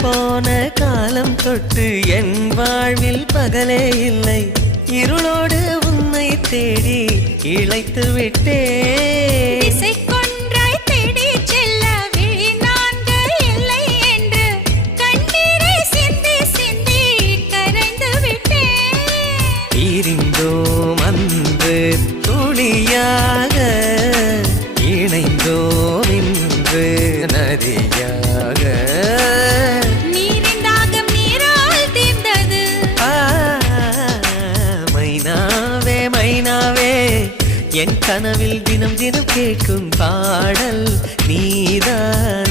போன காலம் தொட்டு என் வாழ்வில் பகலே இல்லை. இருளோடு உன்னை தேடி இழைத்து விட்டேன். இசைக்கொன்றாய் தேடி செல்ல விழி நான்கு இல்லை என்று கண்ணீரை சிந்தி சிந்தி கரைந்து விட்டேன். பிரிந்தோம் அன்று துளியாக, இணைந்தோம் இன்று நதியாக. நீரின் தாகம் நீரால் தீர்ந்தது. மைனாவே மைனாவே, என் கனவில் தினம் தினம் கேட்கும் பாடல் நீதான்.